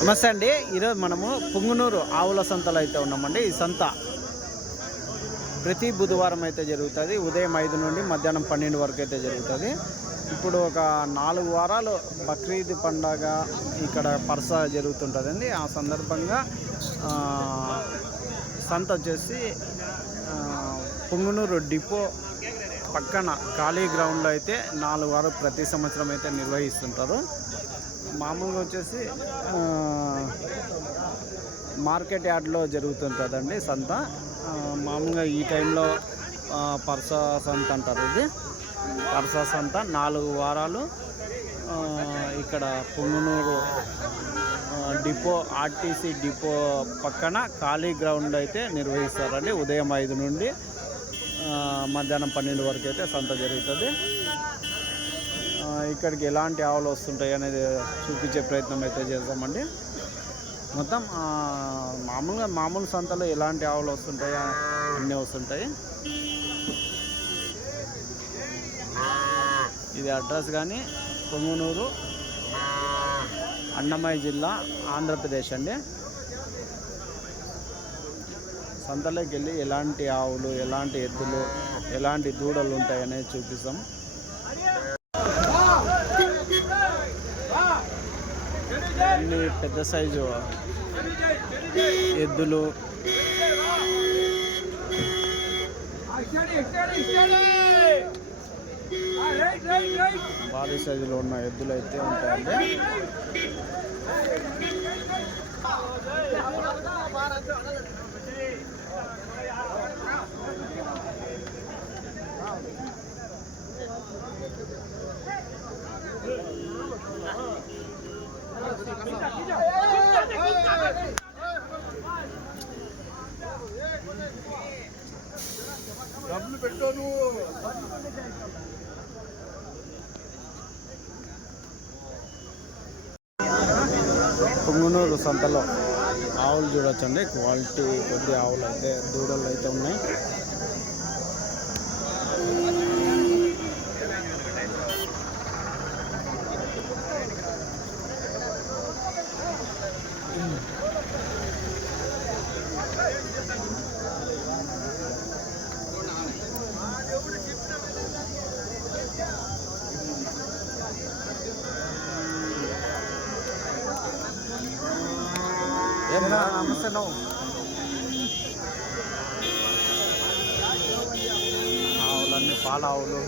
నమస్తే అండి. ఈరోజు మనము పుంగునూరు ఆవుల సంతలో అయితే ఉన్నామండి. ఈ సంత ప్రతి బుధవారం అయితే జరుగుతుంది. ఉదయం 5 నుండి మధ్యాహ్నం 12 వరకు అయితే జరుగుతుంది. ఇప్పుడు ఒక 4 వారాలు బక్రీద్ పండగ ఇక్కడ పర్స జరుగుతుంటుందండి. ఆ సందర్భంగా సంత వచ్చేసి పుంగునూరు డిపో పక్కన ఖాళీ గ్రౌండ్లో అయితే 4 వారాలు ప్రతి సంవత్సరం అయితే నిర్వహిస్తుంటారు. మామూలుగా వచ్చేసి మార్కెట్ యార్డ్లో జరుగుతుంటుందండి సంత. మామూలుగా ఈ టైంలో పర్సా సంత అంటారు. ఇది పర్సా సంత 4 వారాలు ఇక్కడ పుంగునూరు డిపో ఆర్టీసీ డిపో పక్కన ఖాళీ గ్రౌండ్ అయితే నిర్వహిస్తారండి. ఉదయం 5 నుండి మధ్యాహ్నం 12 వరకు అయితే సంత జరుగుతుంది. ఇక్కడికి ఎలాంటి ఆవులు వస్తుంటాయి అనేది చూపించే ప్రయత్నం అయితే చేద్దామండి. మొత్తం మామూలు సంతలో ఎలాంటి ఆవులు వస్తుంటాయి అన్నీ వస్తుంటాయి. ఇది అడ్రస్ కానీ పుంగునూరు, అన్నమయ్య జిల్లా, ఆంధ్రప్రదేశ్ అండి. సంతలోకి వెళ్ళి ఎలాంటి ఆవులు, ఎలాంటి ఎద్దులు, ఎలాంటి దూడలు ఉంటాయి అనేది చూపిస్తాం. అన్ని పెద్ద సైజు ఎద్దులు, భారీ సైజులో ఉన్న ఎద్దులు అయితే ఉంటాయండి. పుంగునూరు సంతలో ఆవులు చూడొచ్చండి. క్వాలిటీ కొద్ది ఆవులు అయితే, దూడలు అయితే ఉన్నాయి. నమస్తే. ఆవులన్నీ పాల ఆవులు,